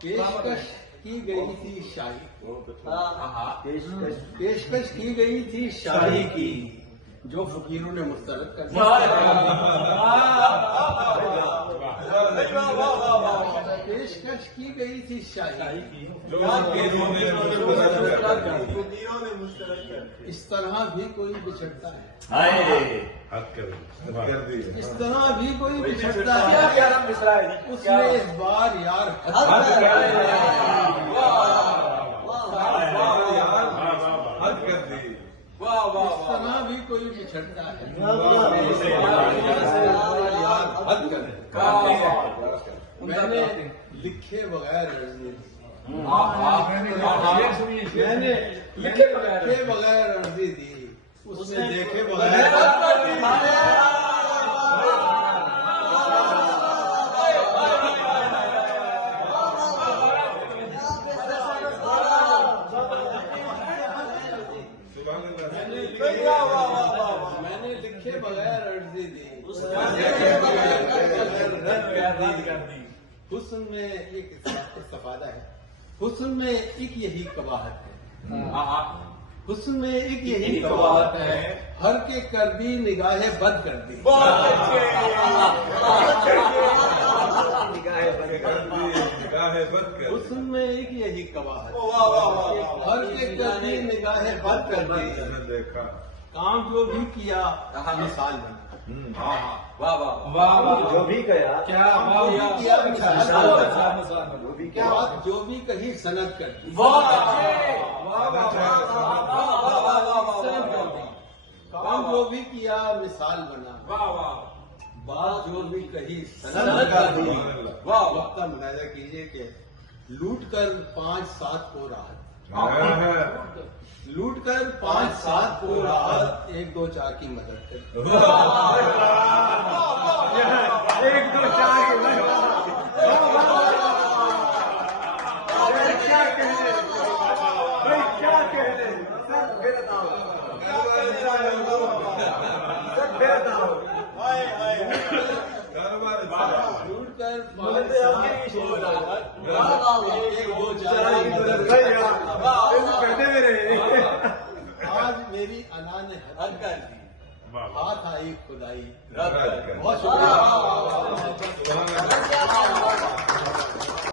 پیشکش کی گئی تھی شاہی، پیشکش کی گئی تھی شاہی کی، جو فقیروں نے مسترد کر دیا۔ پیشکش کی گئی تھی شاہی کی، جو فقیروں نے مسترد کر دیا۔ اس طرح بھی کوئی بچھڑتا ہے، اس طرح بھی کوئی بچھڑتا ہے، اس نے اس بار یار حد کر دی۔ اس طرح بھی کوئی بچھڑتا ہے، میں نے لکھے بغیر عرضی دی، میں نے لکھے بغیر عرضی دی، اس نے دیکھے بغیر میں نے لکھے بغیر عرضی دی، حسن میں ایک استفادہ ہے، حسن میں ایک یہی قباحت ہے، حسن میں ایک یہی قباحت ہے، ہر کے کر دی نگاہ بد کر دی، حسن میں ایک یہی قباحت، ہر کے کر دی نگاہ بد کر دی، کام جو بھی کیا مثال بنا، جو بھی کیا جو بھی کہیں سند کر دی، کام جو بھی کیا مثال بنا، بات جو بھی کہیں سند کر دی۔ وقت کا ملاحظہ کیجئے کہ لوٹ کر 5-7 کو راحت، لوٹ کر 5-7 کو راحت، 1-2-4 کی مدد کر، 1-2-4 کی مدد، کیا کہنے لوٹ کر 5-7 کو راحت، 1-2-4 کی مدد کر، آج میری انا نے حد کر دی، ہاتھ آئی خدائی، بہت شکریہ۔